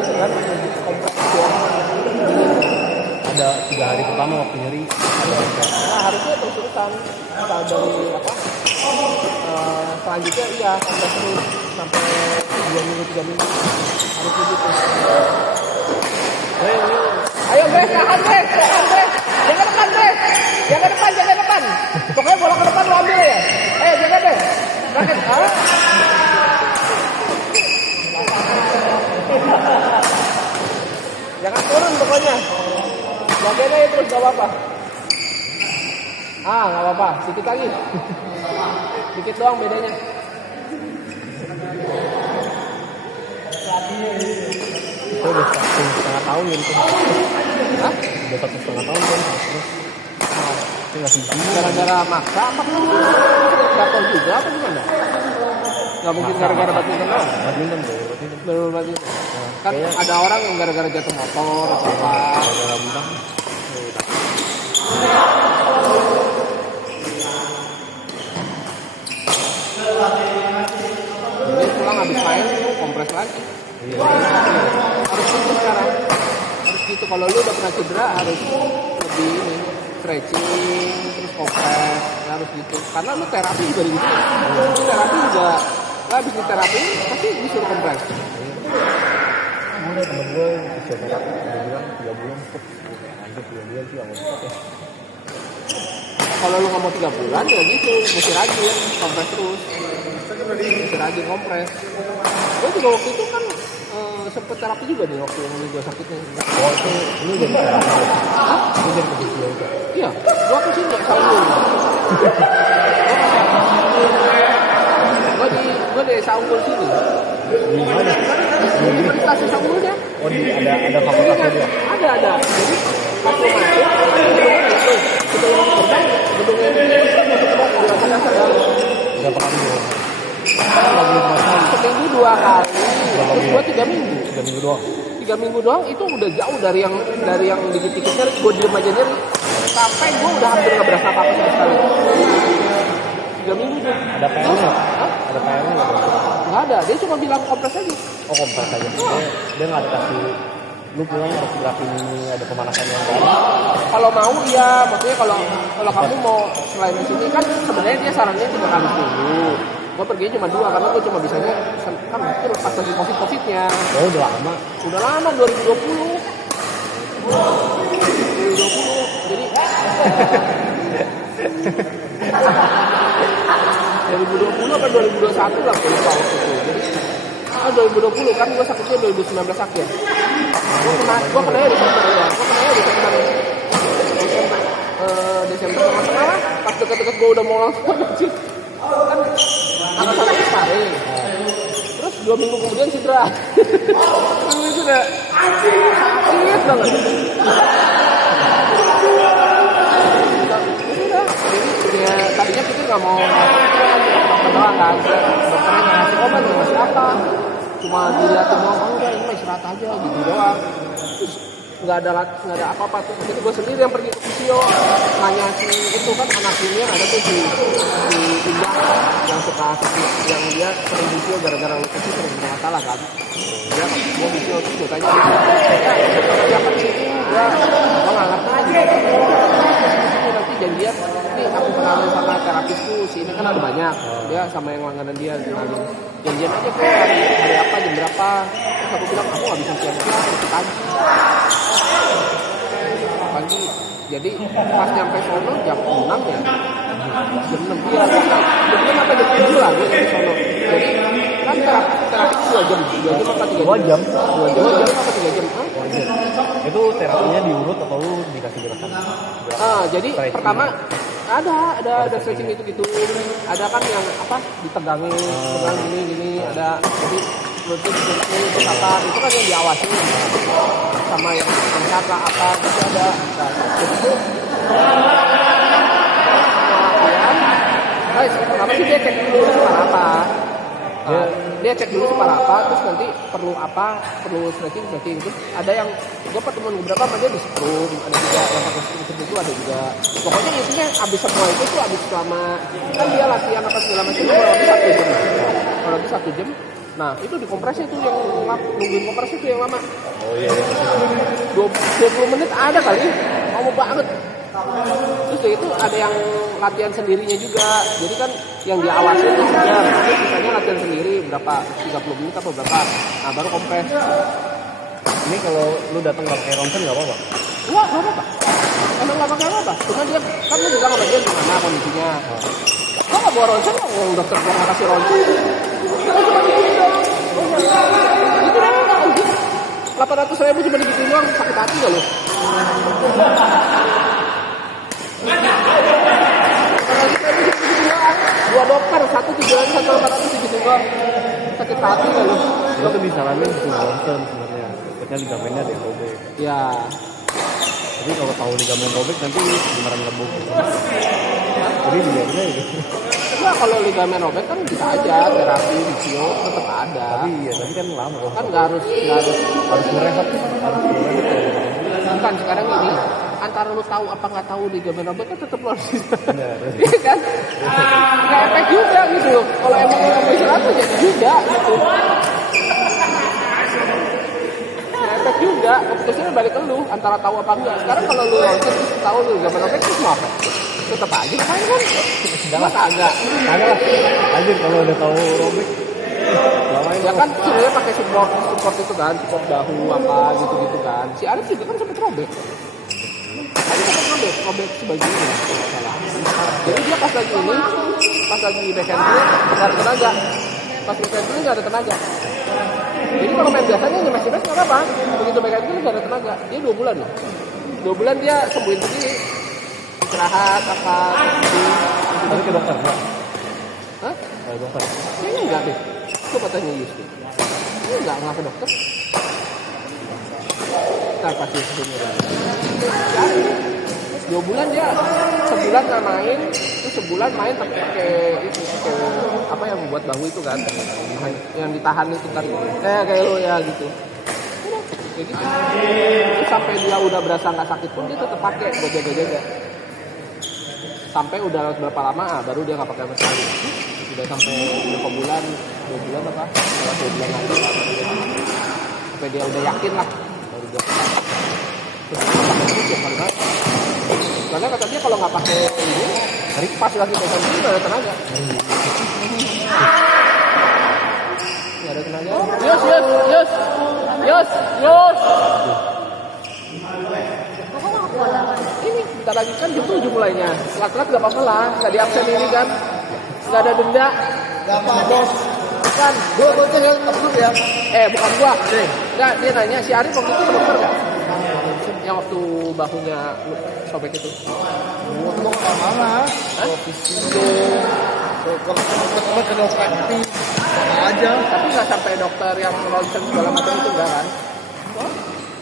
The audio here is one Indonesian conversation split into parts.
itu kan kompresi Ada 3 hari pertama waktu nyeri. nah harusnya terus-terusan kalau dari apa selanjutnya iya kompres terus sampai 2 minggu 3 minggu harus begitu. Ayo Bres, tahan Bres, jangan depan Bres, jangan depan, pokoknya bola ke depan lo ambil ya. Ayo jangan deh, raket, jangan turun pokoknya, jagain aja terus gak apa-apa. Gak apa-apa, sedikit lagi, dikit doang bedanya. Itu udah 1,5 tahun gitu. Hah? Udah 1,5 tahun kan. Terus itu nggak sih. Gara-gara maksa apa jatuh juga apa gimana? Gak mungkin gara-gara badminton doang. Badminton deh, badminton. Baru badminton. Kan Kayaknya- ada orang yang gara-gara jatuh motor atau apa. Gara-gara bintang. Jadi pulang habis main kompres lagi. Iya. Harus gitu sekarang. Harus gitu kalau lu udah pernah cedera harus lebih ini stretching terus kompres ya harus gitu. Karena lu terapi juga di sini. Lu terapi juga lah habis di terapi pasti disuruh kompres. Ada temen gue fisioterapi dia bilang 3 bulan stop. Anjir 3 bulan sih nggak stop ya. Kalau lu nggak mau 3 bulan ya gitu, mesti rajin kompres terus. Mesti rajin kompres. Gue juga waktu itu kan sempet terapi juga nih waktu yang gue sakitnya. Oh itu lu jadi terapi. Hah? Lu jadi ke fisio itu. Iya, gue kesini sama lu. Gue di Saunggul sini. Di mana? Di stasiun Saunggulnya. Oh ada fakultasnya dia. Ada. Jadi pas lu masuk, gedungnya Berapa kali lu? seminggu 2 kali, terus gue 3 minggu. 3 minggu doang. 3 minggu doang itu udah jauh dari yang dikit-dikit nyeri, gue diem aja nyeri. Sampai gue udah hampir gak berasa apa-apa sama sekali. 3 minggu tuh. Ada PR-nya? Ada PR-nya nggak? Nggak ada, dia cuma bilang kompres aja. Oh kompres aja. Dia nggak ada kasih lu pulang harus gerakin ini ada pemanasan yang lain. Kalau mau iya, maksudnya kalau kamu mau selain di sini kan sebenarnya dia sarannya 3 kali seminggu. Gue pergi cuma 2 karena gue cuma bisanya kan itu pas lagi covid-nya. Oh udah lama. Udah lama 2020. 2020. Jadi 2020 apa 2021 lah gue lupa waktu itu. Jadi 2020 kan gue sakitnya 2019 akhir. Gue kenanya Desember ya. Gue kenanya Desember tengah-tengah lah. Pas deket-deket gue udah mau langsung kan apa sakit kemarin. Terus 2 minggu kemudian cedera. Itu udah inget banget. Ya, tadinya pikir nggak mau dokter doang kan, dokternya nggak ngasih obat nggak ngasih apa, cuma dilihatin doang, udah ini mah istirahat aja gitu doang, terus nggak ada apa-apa tuh. Jadi gue sendiri yang pergi ke fisio, nanya si itu kan anak ini yang ada tuh si Indah yang suka yang dia sering fisio gara-gara lokasi sering bermasalah kan, dia mau fisio tuh gue tanya, siapa sih itu, gue nggak ngerti nanti janjian. Nih aku kenalin sama terapisku, si ini kan ada banyak, dia sama yang langganan dia kenalin. Janjian aja kok hari apa jam berapa. Terus aku bilang aku nggak bisa siang-siang, itu pagi. Jadi pas nyampe sono jam 6 ya, jam 6 ya, jam 6 apa jam 7 lah gue nyampe sono. Jadi kan terapi 2 jam apa 3 jam? 2 jam. 2 jam apa 3 jam? Itu terapinya diurut atau lu dikasih gerakan? Jadi stretching. Pertama ada stretching gitu. Ada kan yang apa ditegangin, tegang gini, ada jadi rutin terus apa itu kan yang diawasi sama yang angkat lah apa gitu ada. Nah, itu pertama sih dia cek dulu separah apa. Dia cek dulu separah apa, terus nanti perlu stretching terus ada yang gue pertemuan beberapa sama dia di strum, ada juga yang pakai strum itu ada juga. Pokoknya intinya abis semua itu tuh abis selama kan dia latihan apa segala macam kurang lebih 1 jam. Kalau lebih 1 jam Nah itu di kompresnya tuh yang nungguin kompresnya tuh yang lama. Oh iya. 20 menit ada kali, lama banget. Terus dari itu ada yang latihan sendirinya juga. Jadi kan yang diawasin itu sejam, terus sisanya latihan sendiri berapa 30 menit atau berapa. Nah baru kompres. Ini kalau lu datang pakai ronsen nggak apa-apa? Wah nggak apa-apa. Emang nggak pakai apa-apa. Cuma dia kan lu juga nggak dia gimana kondisinya. Kok nggak bawa ronsen? Yang dokter gua nggak kasih ronsen. Cuma gitu dong. Itu dong. 800.000 cuma digitu doang, sakit hati gak lu? Dua dokter, satu 700, satu 800 gitu doang. Sakit hati gak lu? Lu tuh disaranin full ronsen sebenarnya. Takutnya ligamennya ada yang robek. Ya, Tapi kalau tahu ligamen robek nanti beneran ngebuk. Jadi dilihatnya gitu. nah kalau ligamen robek kan bisa aja terapi, fisio tetap ada. Tapi kan lama kok. Kan nggak harus Harus ngerehat. bukan sekarang ini antara lu tahu apa nggak tahu ligamen robek kan tetap lo harus Benar. iya kan nggak efek juga gitu kalau emang lu mau istirahat tuh jadi juga gitu nggak efek juga keputusannya balik ke lu antara tahu apa enggak sekarang kalau lu terus tahu lu ligamen robek itu mau apa tetap aja makanya kan Udahlah. kagak Ada lah. Anjir kalau udah tahu robek. Lamain ya kan sebenarnya pakai support itu kan support bahu apa gitu kan si Arif juga kan sempat robek tadi sempat robek sebagian ya kalau nggak salah jadi dia pas lagi back hand pull nggak ada tenaga pas back hand pull nggak ada tenaga jadi kalau main biasanya masih nggak apa begitu back hand pull nggak ada tenaga dia 2 bulan loh 2 bulan dia sembuhin sendiri istirahat apa gitu. Tapi ke dokter enggak? Hah? Ke dokter. Kayaknya enggak deh. Coba tanya Yusti. Ini enggak ke dokter. Kita kasih sebenarnya. 2 bulan dia, sebulan nggak main, terus sebulan main tapi pakai apa yang membuat bahu itu kan, yang ditahan itu kan, kayak lo ya gitu. Kayak gitu. Terus sampai dia udah berasa nggak sakit pun dia tetap pakai buat jaga-jaga. Sampai udah berapa lama, baru dia nggak pakai sama sekali. Udah sampai berapa bulan, 2 bulan apa? Setelah 2 bulan lagi, sampai dia udah yakin lah, baru dia pakai. Terus dia pakai terus ya karena kata dia kalau nggak pakai ini, hari pas lagi pesan ini nggak ada tenaga. Nggak ada tenaga. Yos. Ini bentar lagi kan jam 7 mulainya. Telat-telat gak apa-apa lah, gak di absen ini kan. Gak ada denda. Gak apa bos. Bukan. Gue bocah yang tersebut ya. Bukan gua. Enggak, dia nanya si Arif waktu itu ke dokter gak? Yang waktu bahunya sobek itu. Gue tuh ke mana? Hah? Ke dokter hati. Aja. Tapi gak sampai dokter yang ronsen segala macam itu enggak kan?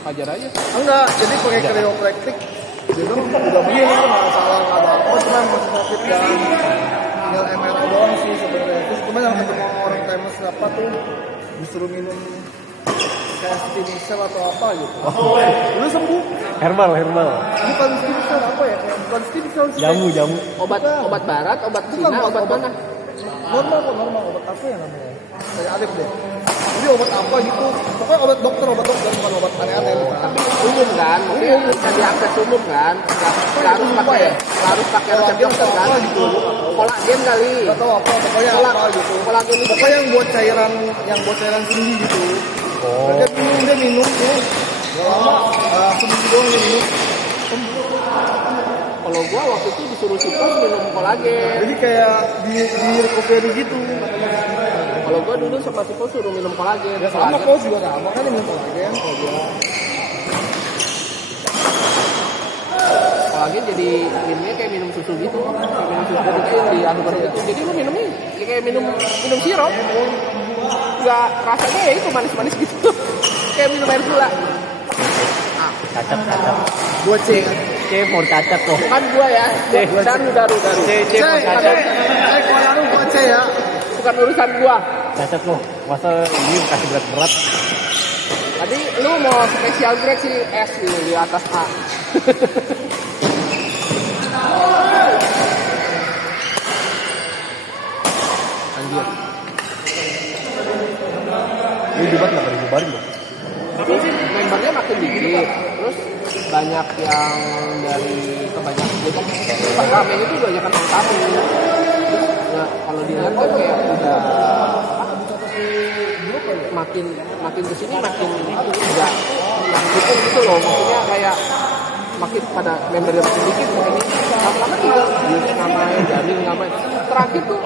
Hajar aja. Enggak, jadi pakai kriopraktik. Dia bilang udah begini itu masalah nggak ada apa, cuma masih sakit dan tinggal MRA doang sih sebenarnya. Terus cuma yang ketemu orang temes apa tuh disuruh minum kayak stimuler atau apa gitu. Lu sembuh? Herbal. Bukan stimuler apa ya? Kayak bukan stimuler sih. Jamu. Obat barat, obat Cina, obat mana? Normal obat apa ya namanya? Kayak Alif deh. Jadi obat apa gitu? Pokoknya obat dokter bukan obat aneh-aneh. Tapi umum kan, mungkin bisa diakses umum kan, nggak harus pakai resep dokter kan, gitu. kolagen kali, Gak tau apa, pokoknya apa gitu. kolagen itu Pokoknya yang buat cairan sendi gitu. Dia minum tuh. Gak lama, seminggu doang dia minum. kalau gua waktu itu disuruh support minum kolagen. Jadi kayak di recovery gitu. Kalau gua dulu sama support suruh minum kolagen. Ya sama kok juga sama kan dia minum kolagen. Kolagen jadi minumnya kayak minum susu gitu, kayak minum susu jadi kayak di anu gitu. Jadi lu minumnya ya kayak minum sirup. Nggak rasanya ya itu manis-manis gitu, kayak minum air gula. Cacap. Gua C mau cacap kok. Bukan gua ya, daru. C gua C ya. Bukan urusan gua. Cacap loh. Masa ini kasih berat. Tadi lu mau special grade sih S di atas A. Anjir. dibuat nggak pada dibubarin loh. Terus membernya makin dikit, terus banyak yang dari kebanyakan jadi pas rame itu banyak orang tamu. Ya, kalau dilihat kan kayak udah makin kesini makin enggak yang dukung gitu loh, maksudnya kayak makin pada membernya makin dikit, makin ini lama-lama tinggal namanya Jamin namanya terakhir tuh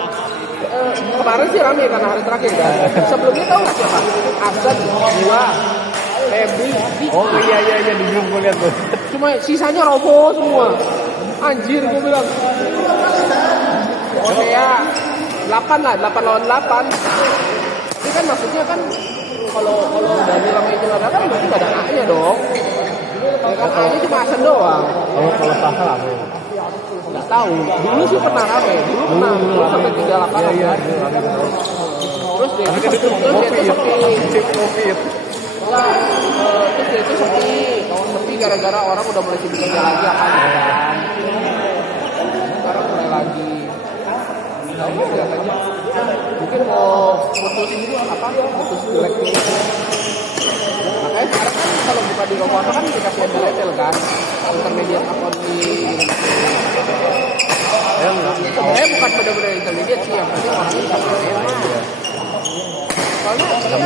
kemarin sih rame karena hari terakhir kan. Sebelumnya tahu nggak siapa? Aksan, gua, Febri, Oh iya di grup gue lihat tuh. cuma sisanya roboh semua. Anjir gue bilang. Kayak 8 lah, 8 lawan 8. Tapi kan maksudnya kan kalau dari ramai cuma kan berarti gak ada A-nya dong. Ya kan A-nya cuma Aksan doang. Kalau sahal apa? Nggak tahu. Dulu sih pernah rame. Dulu sampai 38 Iya. Terus dia itu sepi. Enggak, terus dia itu sepi gara-gara orang udah mulai sibuk kerja lagi apa gitu kan. Sekarang mulai lagi. Tahu lihat aja. Mungkin mau putus jelek gitu. Makanya sekarang kan kalau buka di Robo kan dikasih embel-embel kan. Intermediate account di sebenarnya bukan benar-benar intermediate sih, yang penting orangnya bisa main lah. Soalnya kita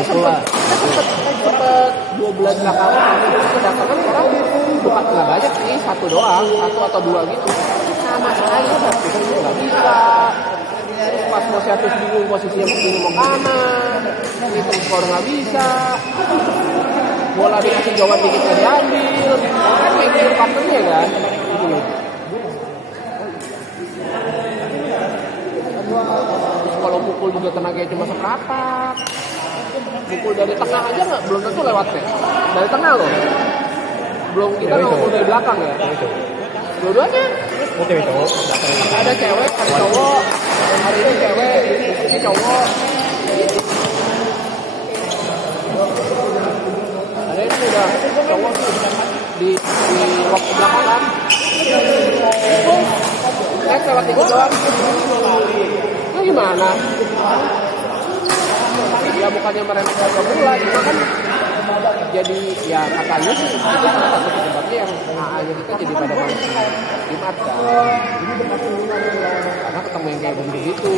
sempet 2 bulan belakangan orang bukan nggak banyak sih, satu doang, satu atau dua gitu. Sama sekali nggak bisa. Pas mau servis bingung posisinya begini mau kanan, hitung skor nggak bisa. Bola dikasih jauhan dikit nggak diambil, kan main partnernya kan. Terus kalau pukul juga tenaganya cuma seperempat. Pukul dari tengah aja nggak, belum tentu lewatnya. Dari tengah loh. Belum kita ngomong dari belakang ya. Dua-duanya. Ada cewek, ada cowok. Hari ini cewek, ini cowok. Ada ini udah cowok di waktu belakangan. Next lewat ikut doang. Itu gimana? Ya bukannya meremehkan bola, cuma kan jadi ya katanya sih itu salah satu penyebabnya yang AA-nya kita jadi pada malam Jumat kan. Karena ketemu yang kayak begitu.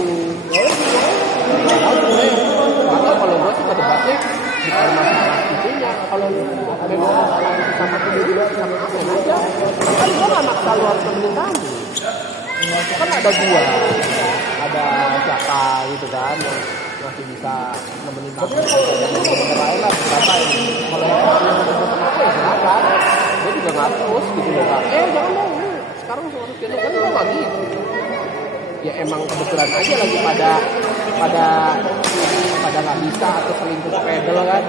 Karena kalau gue sih debatnya bukan masalah itunya. Kalau memang masalah itu sama penduduk sama absen aja, kan gue nggak maksa lu harus temenin kamu. Kan ada gua, ada siapa gitu kan yang masih bisa nemenin kamu. Lain lah berapa ini. Kalau yang ya silakan. Dia juga ngatus gitu loh kan. Jangan dong, sekarang harus kita kan gue nggak gitu. Ya emang kebetulan aja lagi pada nggak bisa atau selingkuh pedal kan.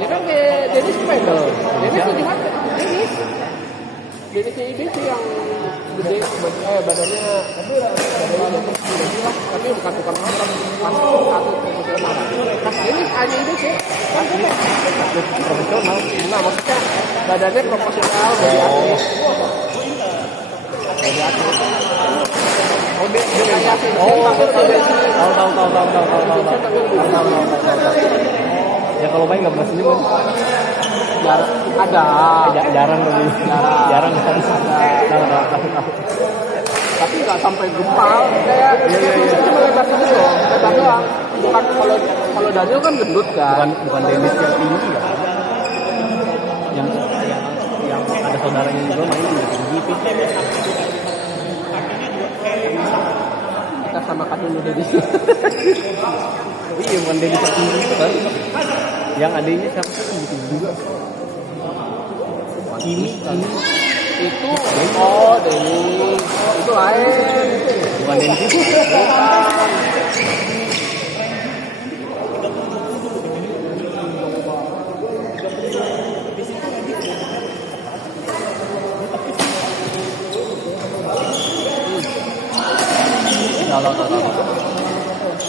Ya kan kayak Dennis pedal. Dennis itu gimana? Dennisnya ini sih yang gede, badannya tapi bukan tukang nonton, atlet profesional. Ini hanya ini sih, atlet profesional. Nah maksudnya badannya profesional dari atlet. Dari atlet. Oh dia kayak sih. Tahu. Ya kalau main nggak pernah senyum kan? Jarang lebih. Jarang kan? Tahu. Tapi nggak sampai gempal. Kayak cuma lebar gitu loh, lebar doang. Bukan kalau Daniel kan gendut kan. Bukan Dennis yang tinggi kan? Yang ada saudaranya juga main juga tinggi itu. Kita samakan dulu Dennis. Iya bukan Dennis yang tinggi itu kan? Yang adanya siapa sih tinggi juga? Kimi itu Dennis itu lain, bukan Dennis itu. Tahu.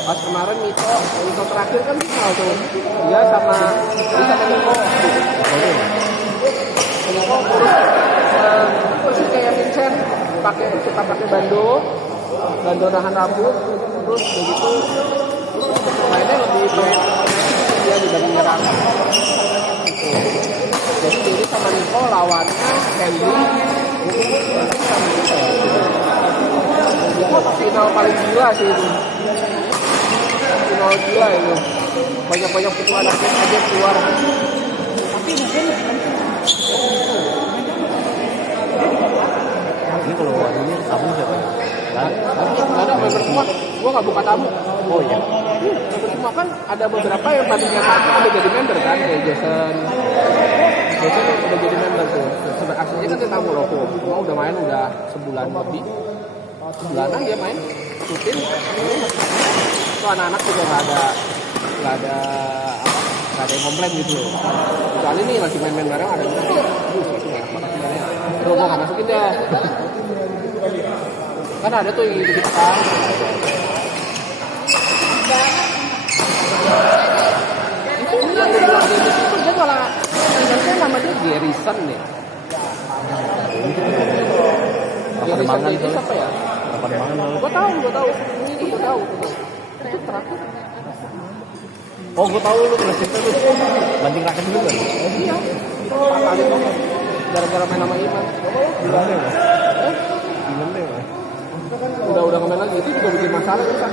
Pas kemarin Mito terakhir kan final tuh, dia sama Niko. Niko terus kayak Vincent suka pakai bando nahan rambut, terus begitu mainnya lebih dia juga menyerang jadi ini sama Nico lawannya Henry itu final paling gila sih itu final gila itu banyak-banyak pukulan aja keluar tapi mungkin Ini kalau ini tamu siapa ya? nggak ada member semua gue nggak buka tamu Oh iya. member semua kan ada beberapa yang tadinya tamu udah jadi member kan kayak Jason udah jadi member tuh sebenarnya aslinya kan dia tamu loh cuma udah main udah sebulan lebih sebulanan dia main rutin itu anak-anak juga nggak ada yang komplain gitu loh kecuali nih lagi main-main bareng ada yang bilang sih enak banget sebenarnya aduh gue nggak masukin deh kan ada tuh yang gitu kan itu yang gue bilang Dennis itu dia malah saya nama dia Garrison deh Garrison itu siapa ya? Gue tahu itu terakhir Oh, gue tahu lu pernah cerita lu banting raket juga. iya itu kali tuh gara-gara main sama Iman Gimana ya? Gimana ya? udah nggak main lagi itu juga bikin masalah kan